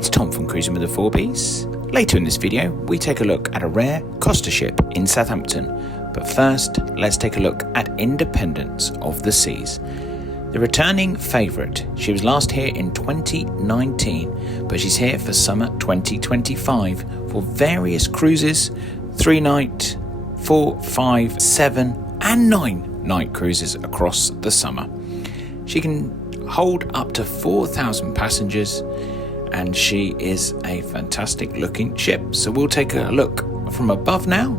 it's Tom from Cruising with the 4Bs. Later in this video, we take a look at a rare Costa ship in Southampton, but first, let's take a look at Independence of the Seas. The returning favourite. She was last here in 2019, but she's here for summer 2025 for various cruises, 3-night, 4, 5, 7 and 9-night cruises across the summer. She can hold up to 4,000 passengers and she is a fantastic looking ship. So we'll take a look from above now.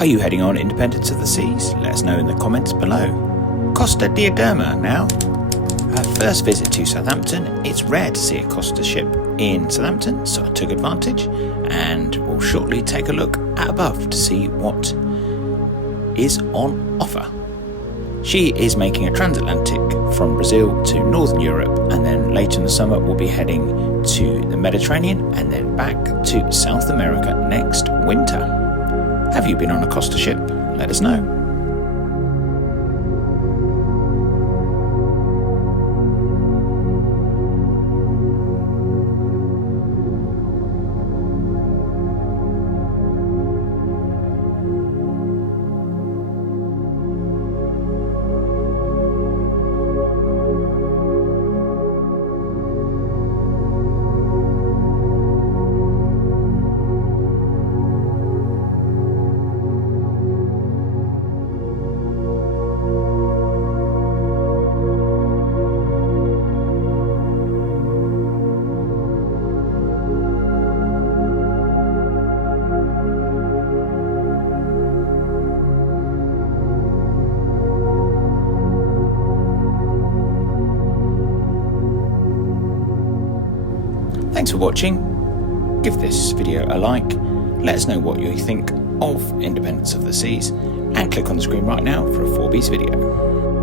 Are you heading on Independence of the Seas? Let us know in the comments below. Costa Diadema now. Our first visit to Southampton. It's rare to see a Costa ship in Southampton, so I took advantage and will shortly take a look at above to see what is on offer. She is making a transatlantic from Brazil to Northern Europe, and then later in the summer we'll be heading to the Mediterranean and then back to South America next winter. Have you been on a Costa ship? Let us know. Thanks for watching. Give this video a like, let us know what you think of Independence of the Seas, and click on the screen right now for a 4Bs video.